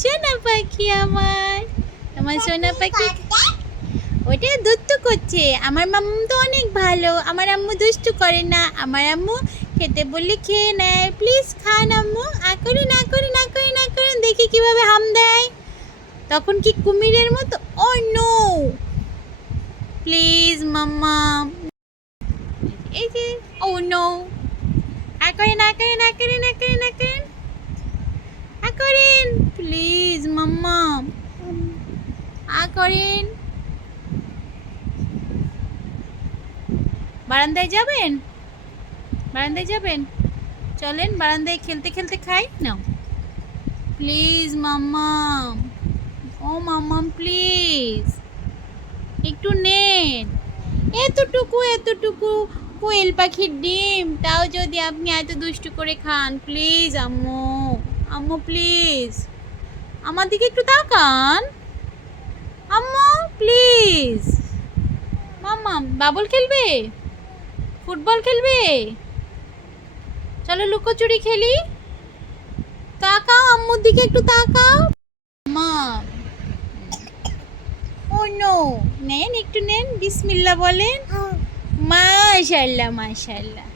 সোনা পাখি আমার আমার সোনা পাখি ওটা দুষ্টু করছে। আমার মাম্মু তো অনেক ভালো। আমার আম্মু দুষ্টু করে না। আমার আম্মু খেতে বললে খেয়ে নেয়। প্লিজ খান আম্মু। আ করুন না করুন না করুন না করুন। দেখি কীভাবে হাম দেয়। তখন কি কুমিরের মতো? Oh no please mamma. এই যে, ও নো আ করেন না করেন না করেন আ করেন আ করেন আ করেন প্লিজ মাম্মা আ করেন বারান্দায় যাবেন? বারান্দায় যাবেন? চলেন, বারান্দায় খেলতে খেলতে খাই। নাও। প্লিজ মাম্মাম ও মাম্মাম প্লিজ একটু নেন। এতটুকু এতটুকু। কোয়েল পাখির ডিম, তাও যদি আপনি এত দুষ্টু করে খান প্লিজ আম্মু। আম্মু প্লিজ আমার দিকে একটু তাকান। আম্মু প্লিজ মাম্মা বাবল খেলবে? ফুটবল খেলবে? চলো লুকোচুরি খেলি। তাকাও আম্মুর দিকে একটু তাকাও। মা। Oh no. নেন একটু নেন। বিসমিল্লা বলেন। মাশাল্লাহ মাশাল্লাহ